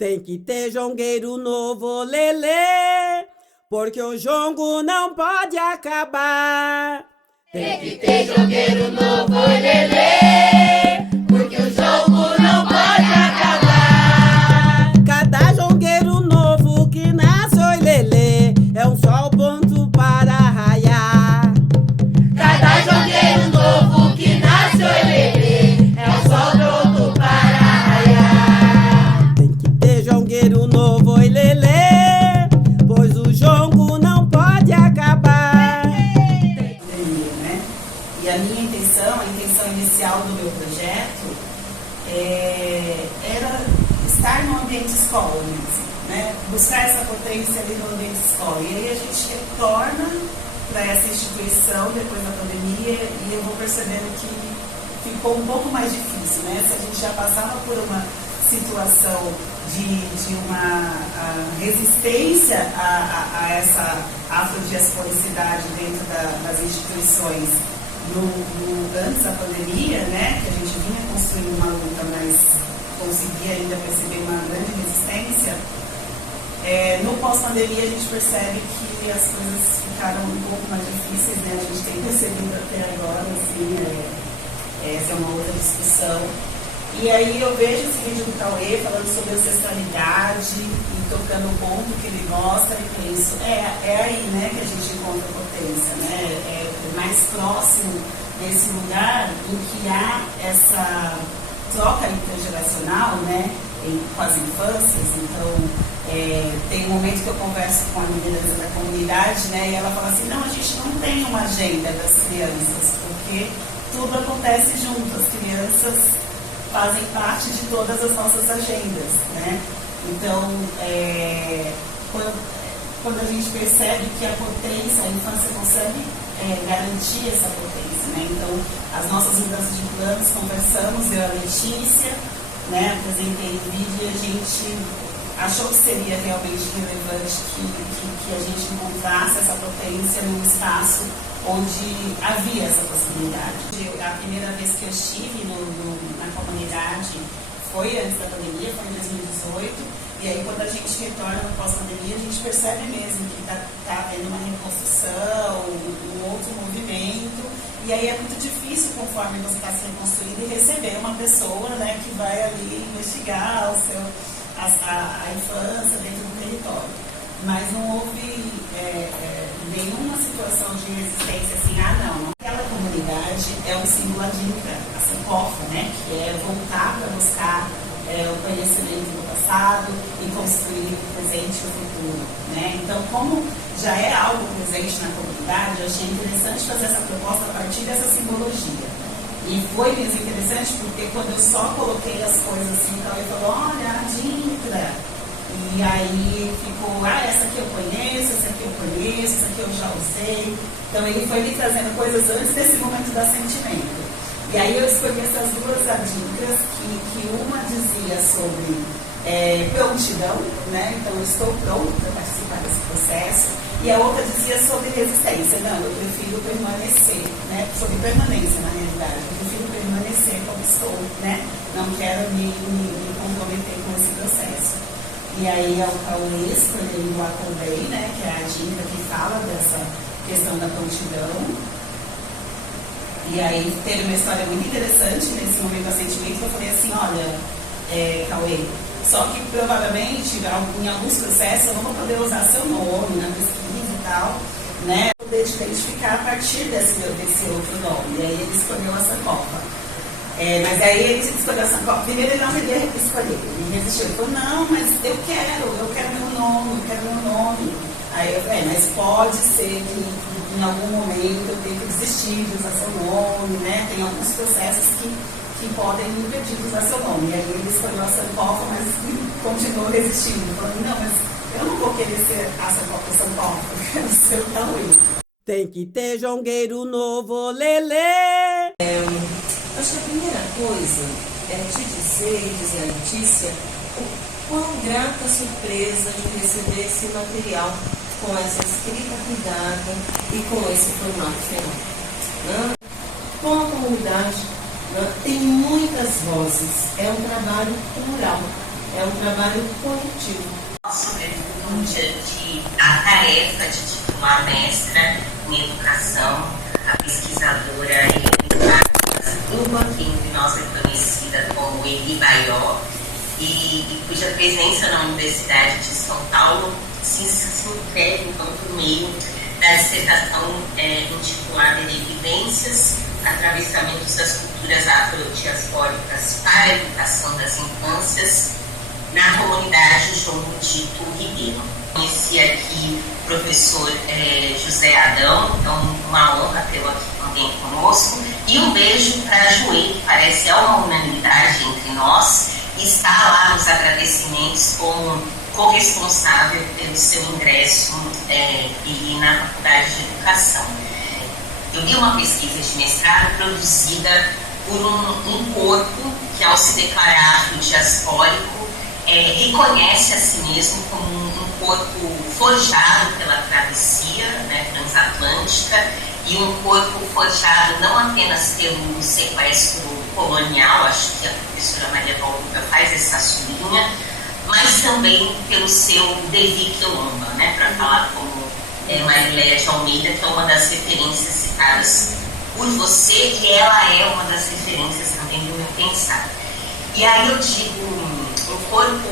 Tem que ter jongueiro novo, lelê, porque o jongo não pode acabar. Tem que ter jongueiro novo, lelê, porque o jongo não pode acabar. Cada jongueiro novo que nasce, oi, lelê, é um sol ponto para raiar. Cada jongueiro novo que nasce, oi, lelê, é um sol pronto para raiar. Tem que ter jongueiro novo, oi, lelê, pois o jongo não pode acabar. E a minha intenção, a intenção inicial do meu projeto era estar no ambiente escola mesmo, né? Buscar essa potência ali no ambiente escola. E aí a gente retorna para essa instituição depois da pandemia e eu vou percebendo que ficou um pouco mais difícil, né? Se a gente já passava por uma situação de uma resistência a essa afrodiasporicidade dentro das instituições antes da pandemia, né, que a gente vinha construindo uma luta, mas conseguia ainda perceber uma grande resistência, no pós-pandemia a gente percebe que as coisas ficaram um pouco mais difíceis, né, a gente tem percebido até agora, assim, essa é uma outra discussão. E aí eu vejo esse vídeo do Cauê falando sobre ancestralidade e tocando o ponto que ele gosta e penso, é aí, né, que a gente encontra potência, né, é mais próximo desse lugar em que há essa troca intergeracional, né, com as infâncias. Então, tem um momento que eu converso com a liderança da comunidade, né, e ela fala assim, não, a gente não tem uma agenda das crianças, porque tudo acontece junto, as crianças fazem parte de todas as nossas agendas, né? Então, quando a gente percebe que a potência, a infância consegue garantir essa potência, né? Então, as nossas mudanças de planos, conversamos, eu e a Letícia, né? Apresentei o vídeo e a gente achou que seria realmente relevante que a gente encontrasse essa potência num espaço onde havia essa possibilidade. A primeira vez que eu estive na comunidade foi antes da pandemia, foi em 2018, e aí quando a gente retorna no pós-pandemia, a gente percebe mesmo que está havendo uma reconstrução, um outro movimento, e aí é muito difícil, conforme você está se reconstruindo, receber uma pessoa, né, que vai ali investigar a infância dentro do território. Mas não houve nenhuma situação de resistência assim, não. Aquela comunidade é um símbolo adíncra, a Sankofa, né, que é voltar para buscar o conhecimento do passado e construir o presente e o futuro, né? Então, como já é algo presente na comunidade, eu achei interessante fazer essa proposta a partir dessa simbologia. E foi mesmo interessante porque quando eu só coloquei as coisas assim, então ele falou, olha, a adíncra. E aí ficou, essa aqui eu conheço, essa aqui eu conheço, essa aqui eu já usei. Então ele foi me trazendo coisas antes desse momento da sentimento. E aí eu escolhi essas duas adíncras, que uma dizia sobre prontidão, né? Então eu estou pronto para participar desse processo. E a outra dizia sobre resistência. Não, eu prefiro permanecer, né? Sobre permanência, na realidade. Eu prefiro permanecer como estou, né? Não quero me comprometer com esse processo. E aí o Cauê escolheu lá também, né, que é a dica que fala dessa questão da prontidão. E aí teve uma história muito interessante nesse momento do sentimento, que eu falei assim, olha, Cauê, só que provavelmente em alguns processos eu não vou poder usar seu nome na pesquisa e tal, né, poder te identificar a partir desse outro nome. E aí ele escolheu a Sankofa. Mas aí ele escolheu a Sankofa. Primeiro ele não queria escolher, ele resistiu. Ele falou, não, mas eu quero meu nome. Aí eu falei, mas pode ser que em algum momento eu tenha que desistir de usar seu nome, né? Tem alguns processos que podem me impedir de usar seu nome. E aí ele escolheu a Sankofa, mas continuou resistindo. Falando, não, mas eu não vou querer ser a Sankofa, eu quero ser o Cauê. Tem que ter jongueiro novo, lelê. Acho que a primeira coisa é te dizer a Letícia, o quão grata surpresa de receber esse material com essa escrita cuidada e com esse formato final. Né? Com a comunidade, né, tem muitas vozes, é um trabalho plural. É um trabalho coletivo. Sobretudo diante da tarefa de titular mestra em educação, a pesquisadora Ilva, que entre nós é conhecida como Eli Baió, e cuja presença na Universidade de São Paulo se inscreve enquanto meio da dissertação intitulada de Vivências, Atravessamentos das Culturas Afrodiaspóricas para a Educação das Infâncias na comunidade João Dito Ribeiro. Conheci aqui o professor José Adão, então uma honra tê-lo aqui também conosco, e um beijo para a Joê, que parece uma unanimidade entre nós, e está lá nos agradecimentos como corresponsável pelo seu ingresso e na Faculdade de Educação. Eu vi uma pesquisa de mestrado produzida por um corpo que, ao se declarar afrodiaspórico, reconhece a si mesmo como um corpo forjado pela travessia transatlântica, e um corpo forjado não apenas pelo sequestro colonial, acho que a professora Maria Paula faz essa sublinha, mas também pelo seu Devi Quilomba, para falar como Mariléia de Almeida, que é uma das referências citadas por você, e ela é uma das referências também do meu pensar. E aí eu digo um corpo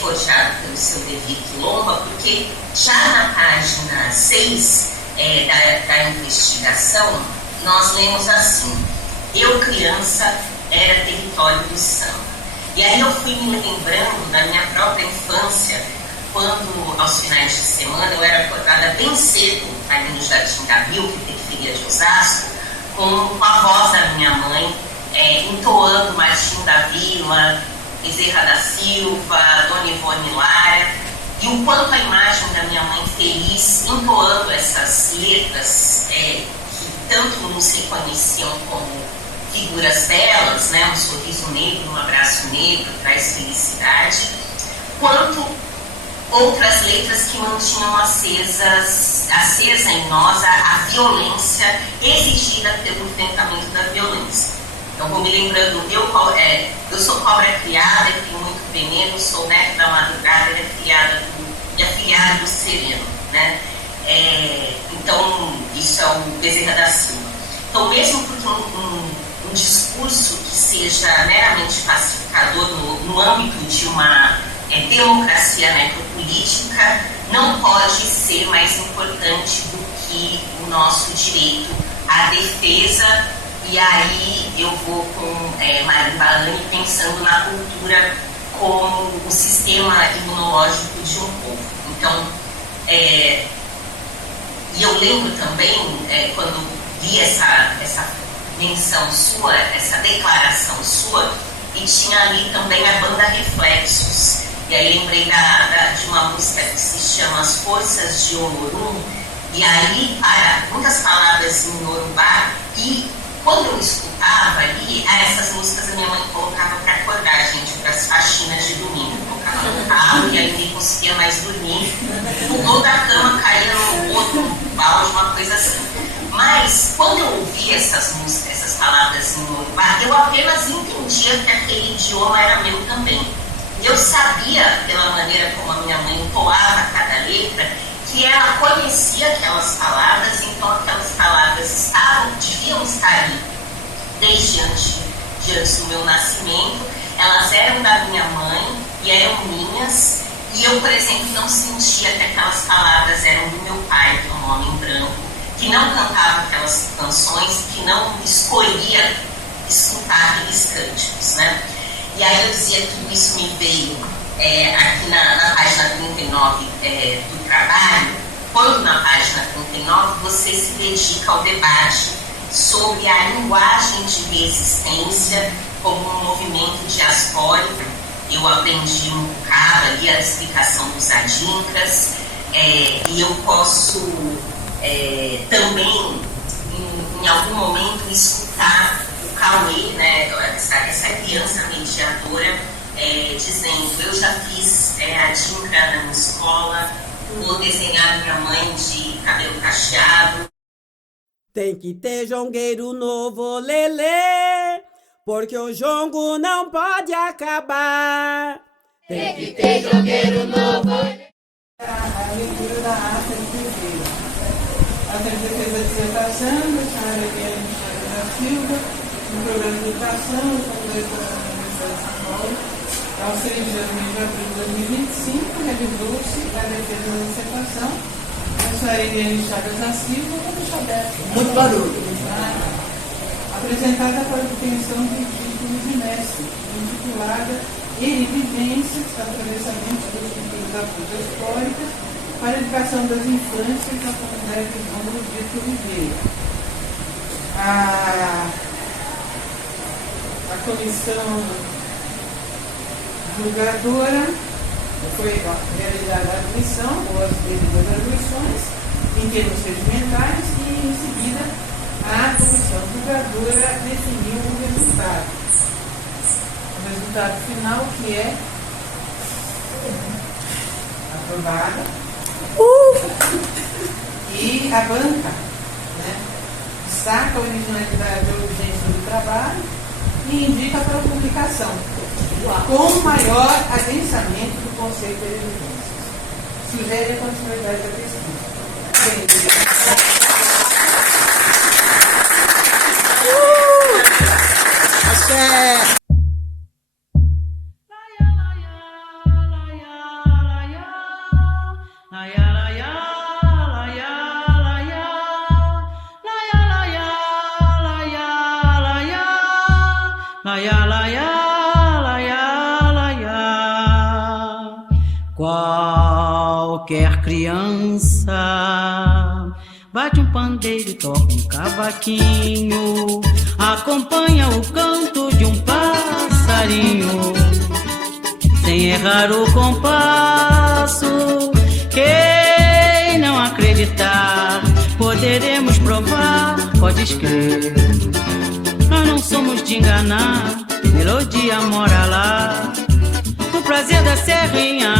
forjado pelo seu Devi Quilomba, porque já na página 6 da investigação, nós lemos assim: eu, criança, era território do samba. E aí eu fui me lembrando da minha própria infância, quando, aos finais de semana, eu era acordada bem cedo, ali no Jardim da Vila, que é periferia de Osasco, com a voz da minha mãe, entoando Martinho da Vila, Bezerra da Silva, Dona Ivone Lara, e o quanto a imagem da minha mãe feliz, entoando essas letras que tanto nos reconheciam como figuras belas, um sorriso negro, um abraço negro, traz felicidade, quanto outras letras que mantinham acesa em nós a violência exigida pelo enfrentamento da violência. Então, vou me lembrando, eu sou cobra criada, tenho muito veneno, sou neto da madrugada e afiliada do sereno, então, isso é o Bezerra da Silva. Então, mesmo porque um discurso que seja meramente pacificador no âmbito de uma democracia necropolítica não pode ser mais importante do que o nosso direito à defesa. E aí eu vou com Marim Balani pensando na cultura como o sistema imunológico de um povo. Então, e eu lembro também, quando vi essa menção sua, essa declaração sua, e tinha ali também a banda Reflexos. E aí lembrei de uma música que se chama As Forças de Olorum, e aí para muitas palavras em Yorubá, e quando eu escutava ali, essas músicas a minha mãe colocava para acordar, gente, para as faxinas de domingo. Colocava no carro e aí nem conseguia mais dormir. Pulou da cama, caía no outro balde, uma coisa assim. Mas quando eu ouvia essas músicas, essas palavras em Yorubá, eu apenas entendia que aquele idioma era meu também. Eu sabia, pela maneira como a minha mãe entoava cada letra, que ela conhecia aquelas palavras, então aquelas palavras deviam estar ali desde antes do meu nascimento. Elas eram da minha mãe e eram minhas, e eu, por exemplo, não sentia que aquelas palavras eram do meu pai, que é um homem branco, que não cantava aquelas canções, que não escolhia escutar aqueles cânticos, E aí eu dizia, tudo isso me veio aqui na página 39 do trabalho, quando na página 39 você se dedica ao debate sobre a linguagem de resistência como um movimento diaspórico. Eu aprendi um bocado ali a explicação dos adinkras, e eu posso também, em algum momento, escutar o Cauê, essa criança mediadora, dizendo: eu já fiz adinkra na minha escola, vou desenhar minha mãe de cabelo cacheado. Tem que ter jongueiro novo, lelê, porque o jongo não pode acabar. Tem que ter jogueiro novo. A leitura da ata de defesa. A ata de defesa da dissertação da senhora Eliane Chagas da Silva, no programa de educação da Universidade de São Paulo, aos 3 de janeiro de abril de 2025, revisou-se a defesa da dissertação da senhora Eliane Chagas da Silva, muito barulho, apresentada para a obtenção de título de mestre, intitulada Vivências, atravessamento das culturas históricas para a educação das infâncias na comunidade de João Rodrigues Oliveira. A comissão julgadora foi realizada a admissão ou as devidas arguições em termos regimentais e, em seguida, a comissão julgadora definiu o resultado. O resultado final, que é aprovada, e a banca, né, destaca a originalidade e a urgência do trabalho e indica para a publicação, com maior adensamento do conceito de evidências. Sugere a continuidade da pesquisa. Qualquer criança bate um pandeiro e toca um cavaquinho, acompanha o canto de um passarinho, sem errar o compasso. Quem não acreditar, poderemos provar, podes crer. Nós não somos de enganar, melodia mora lá, no prazer da serrinha